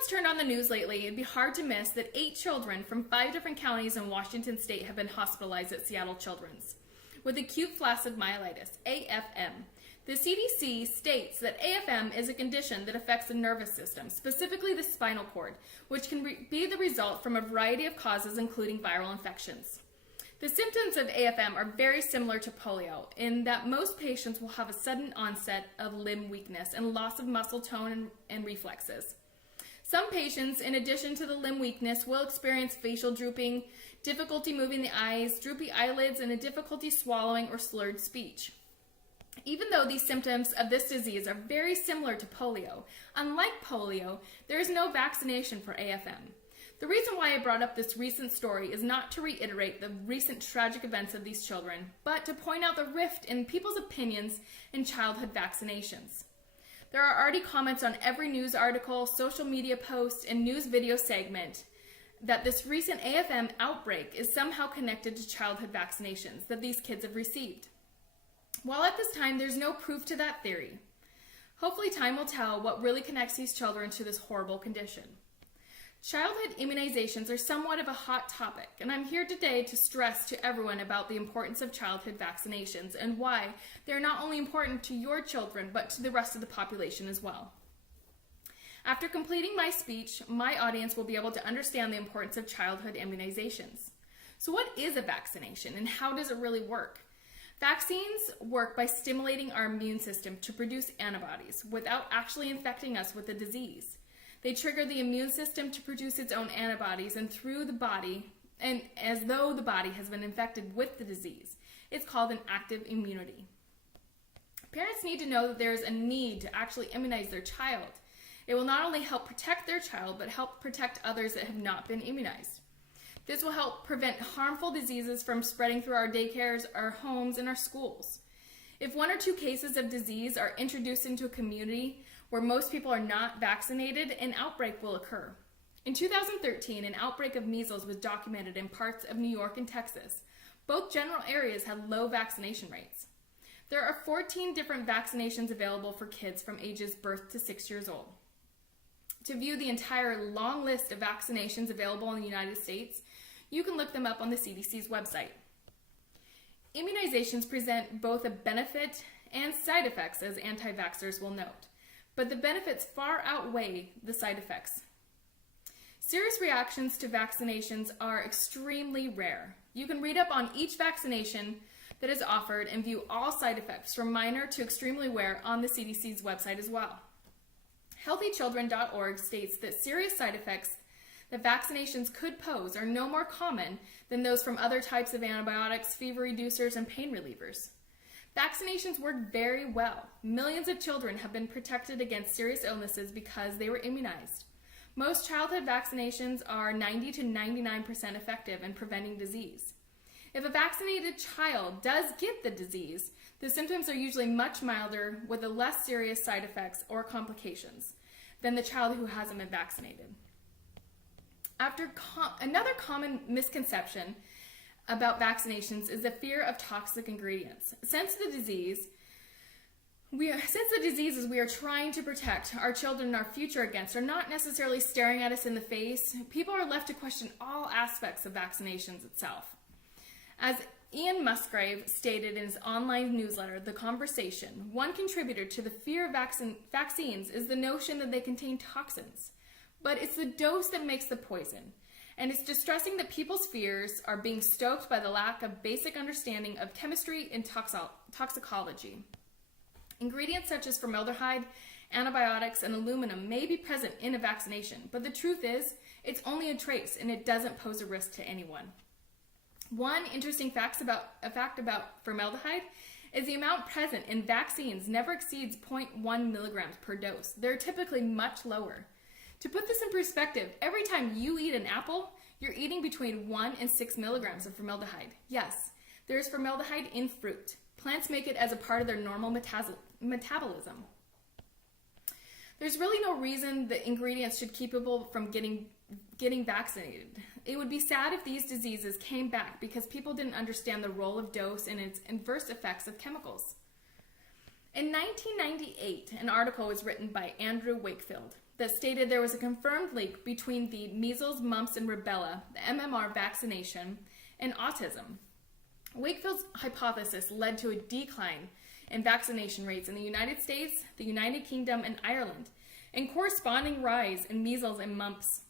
anyone's turned on the news lately, it'd be hard to miss that 8 children from 5 different counties in Washington state have been hospitalized at Seattle Children's with acute flaccid myelitis, AFM. The CDC states that AFM is a condition that affects the nervous system, specifically the spinal cord, which can be the result from a variety of causes, including viral infections. The symptoms of AFM are very similar to polio in that most patients will have a sudden onset of limb weakness and loss of muscle tone and reflexes. Some patients, in addition to the limb weakness, will experience facial drooping, difficulty moving the eyes, droopy eyelids, and a difficulty swallowing or slurred speech. Even though these symptoms of this disease are very similar to polio, unlike polio, there is no vaccination for AFM. The reason why I brought up this recent story is not to reiterate the recent tragic events of these children, but to point out the rift in people's opinions in childhood vaccinations. There are already comments on every news article, social media post, and news video segment that this recent AFM outbreak is somehow connected to childhood vaccinations that these kids have received. While at this time there's no proof to that theory, hopefully time will tell what really connects these children to this horrible condition. Childhood immunizations are somewhat of a hot topic, and I'm here today to stress to everyone about the importance of childhood vaccinations and why they're not only important to your children, but to the rest of the population as well. After completing my speech, my audience will be able to understand the importance of childhood immunizations. So what is a vaccination and how does it really work? Vaccines work by stimulating our immune system to produce antibodies without actually infecting us with the disease. They trigger the immune system to produce its own antibodies and through the body, and as though the body has been infected with the disease. It's called an active immunity. Parents need to know that there is a need to actually immunize their child. It will not only help protect their child, but help protect others that have not been immunized. This will help prevent harmful diseases from spreading through our daycares, our homes, and our schools. If 1 or 2 cases of disease are introduced into a community where most people are not vaccinated, an outbreak will occur. In 2013, an outbreak of measles was documented in parts of New York and Texas. Both general areas had low vaccination rates. There are 14 different vaccinations available for kids from ages birth to 6 years old. To view the entire long list of vaccinations available in the United States, you can look them up on the CDC's website. Immunizations present both a benefit and side effects, as anti-vaxxers will note, but the benefits far outweigh the side effects. Serious reactions to vaccinations are extremely rare. You can read up on each vaccination that is offered and view all side effects from minor to extremely rare on the CDC's website as well. HealthyChildren.org states that serious side effects that vaccinations could pose are no more common than those from other types of antibiotics, fever reducers, and pain relievers. Vaccinations work very well. Millions of children have been protected against serious illnesses because they were immunized. Most childhood vaccinations are 90 to 99% effective in preventing disease. If a vaccinated child does get the disease, the symptoms are usually much milder with less serious side effects or complications than the child who hasn't been vaccinated. Another common misconception about vaccinations is the fear of toxic ingredients. Since the diseases we are trying to protect our children and our future against are not necessarily staring at us in the face, people are left to question all aspects of vaccinations itself. As Ian Musgrave stated in his online newsletter, The Conversation, one contributor to the fear of vaccines is the notion that they contain toxins. But it's the dose that makes the poison. And it's distressing that people's fears are being stoked by the lack of basic understanding of chemistry and toxicology. Ingredients such as formaldehyde, antibiotics, and aluminum may be present in a vaccination, but the truth is, it's only a trace and it doesn't pose a risk to anyone. One interesting fact about formaldehyde is the amount present in vaccines never exceeds 0.1 milligrams per dose. They're typically much lower. To put this in perspective, every time you eat an apple, you're eating between 1 and 6 milligrams of formaldehyde. Yes, there is formaldehyde in fruit. Plants make it as a part of their normal metabolism. There's really no reason the ingredients should keep people from getting vaccinated. It would be sad if these diseases came back because people didn't understand the role of dose and its adverse effects of chemicals. In 1998, an article was written by Andrew Wakefield. that stated there was a confirmed link between the measles, mumps, and rubella, the MMR vaccination, and autism. Wakefield's hypothesis led to a decline in vaccination rates in the United States, the United Kingdom, and Ireland, and corresponding rise in measles and mumps,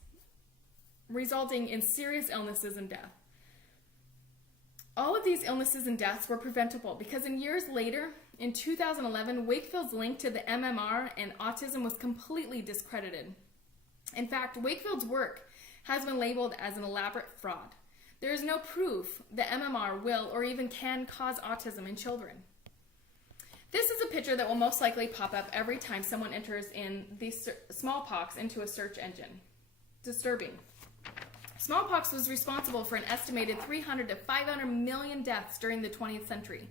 resulting in serious illnesses and death. All of these illnesses and deaths were preventable because in years later, in 2011, Wakefield's link to the MMR and autism was completely discredited. In fact, Wakefield's work has been labeled as an elaborate fraud. There is no proof that MMR will or even can cause autism in children. This is a picture that will most likely pop up every time someone enters in the smallpox into a search engine. Disturbing. Smallpox was responsible for an estimated 300 to 500 million deaths during the 20th century.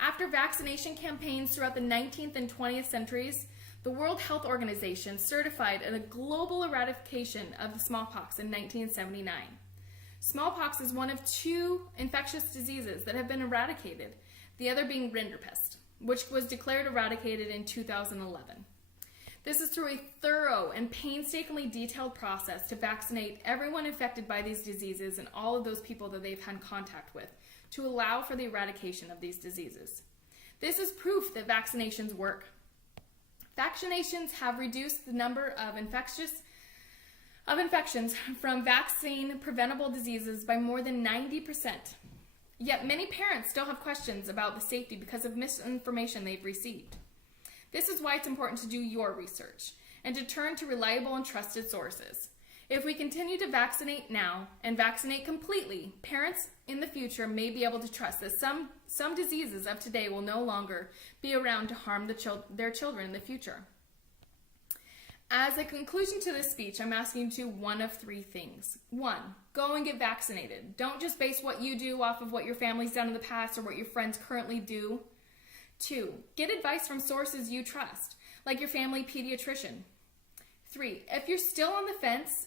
After vaccination campaigns throughout the 19th and 20th centuries, the World Health Organization certified a global eradication of the smallpox in 1979. Smallpox is one of 2 infectious diseases that have been eradicated, the other being rinderpest, which was declared eradicated in 2011. This is through a thorough and painstakingly detailed process to vaccinate everyone infected by these diseases and all of those people that they've had contact with to allow for the eradication of these diseases. This is proof that vaccinations work. Vaccinations have reduced the number of infections from vaccine-preventable diseases by more than 90%. Yet many parents still have questions about the safety because of misinformation they've received. This is why it's important to do your research and to turn to reliable and trusted sources. If we continue to vaccinate now and vaccinate completely, parents in the future may be able to trust that some diseases of today will no longer be around to harm their children in the future. As a conclusion to this speech, I'm asking you to do one of 3 things. 1, go and get vaccinated. Don't just base what you do off of what your family's done in the past or what your friends currently do. 2, get advice from sources you trust, like your family pediatrician. 3, if you're still on the fence,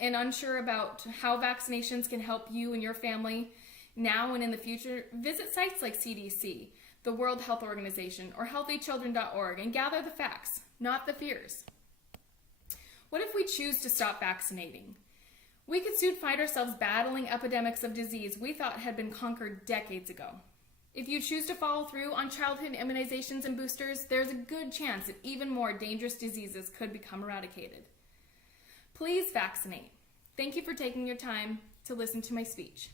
and unsure about how vaccinations can help you and your family now and in the future, visit sites like CDC, the World Health Organization, or healthychildren.org and gather the facts, not the fears. What if we choose to stop vaccinating? We could soon find ourselves battling epidemics of disease we thought had been conquered decades ago. If you choose to follow through on childhood immunizations and boosters, there's a good chance that even more dangerous diseases could become eradicated. Please vaccinate. Thank you for taking your time to listen to my speech.